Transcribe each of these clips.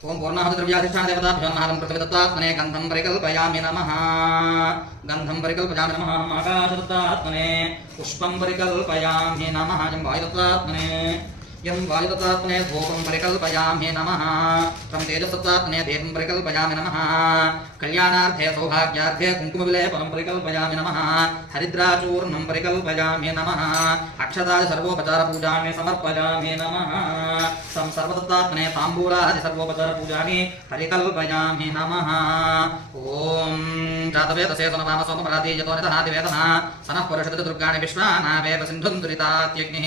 ओम पूर्णाहुतिद्रव्याधिष्ठान देवताभ्यो नमः प्रतिदत्तात्मने गन्धं परिकल्पयामि नमः गन्धं परिकल्पयामि नमः आकाशदत्तात्मने पुष्पं परिकल्पयामि नमः यं वायुदत्तात्मने धूपं परिकल्पयामि नमः तं तेजसत्तात्मने देवं परिकल्पयामि नमः कल्याणार्थे सौभाग्यार्थे कुङ्कुमविलेपनं परिकल्पयामि नमः हरिद्राचूर्णं परिकल्पयामि नमः अक्षतादि सर्वोपचारपूजानि समर्पयामि नमः तं सर्वदत्तात्मने ताम्बूलादि सर्वोपचारपूजानि परिकल्पयामि नमः ॐ जातवेदसे सनवाम सोमपराधीयतो निदहादिवेदनः सनः पुरुषदति दुर्गाणि विश्वानावेव सिन्धुं दुरितात्यग्निः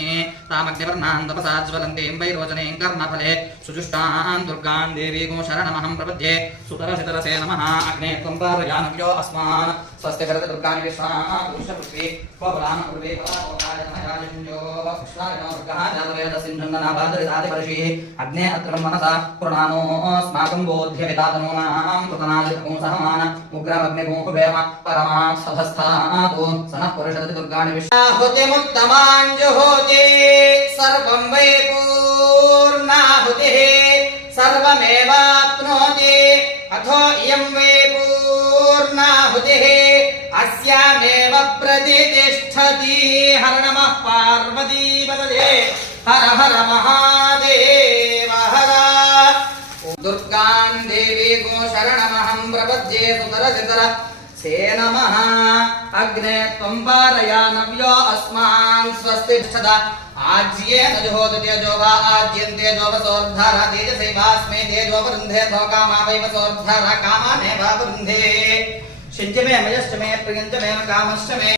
तामग्निवर्णान् तपसा ज्वलन्तीं वैरोचनीं कर्मफले सुजुष्टां दुर्गां देवीं शरणमहं प्रपद्ये सुतरसितरसे नमः अग्ने त्वं पारयानव्यो अस्मान् स्वस्ति करते दुर्गाणि विश्वाः पुरुषपृथ्वी स्वबलां पूर्वे पराजनयाजन्यो कृष्णायनो दुर्गः जातवेदसिन्धुन्ननाभादरितादिपर्षिः अग्ने अत्र मनसा पुराणो अस्माकं बोध्यवितातनूनां कृतनादिकं सहमान उग्रमग्निगोहुवेम परमात्सभस्थातु सनः पुरुषदति दुर्गाणि विश्वाहुतिमुत्तमाञ्जुहोति सर्वं वै पूर्णाहुतिः सर्वमेवाप्नोति अथो इयं वै पूर्णाहुतिः अस्यामेव प्रतिष्ठति हर नमः पार्वतीपतये हर हर महादेव हर दुर्गां देवीं शरणमहं प्रपद्ये सुतरसितर से नमः अग्ने त्वं पारयानव्यो अस्मान् स्वस्ति क्षदा आज्येन जुहोति तेजो वा आज्यन्ते जोवसोर्धर तेजसैवास्मे तेजो वरुन्धे थो कामा वैव सोर्धर कामानेव वरुन्धे शिञ्च मे मयश्च मे प्रियञ्च मे कामश्च मे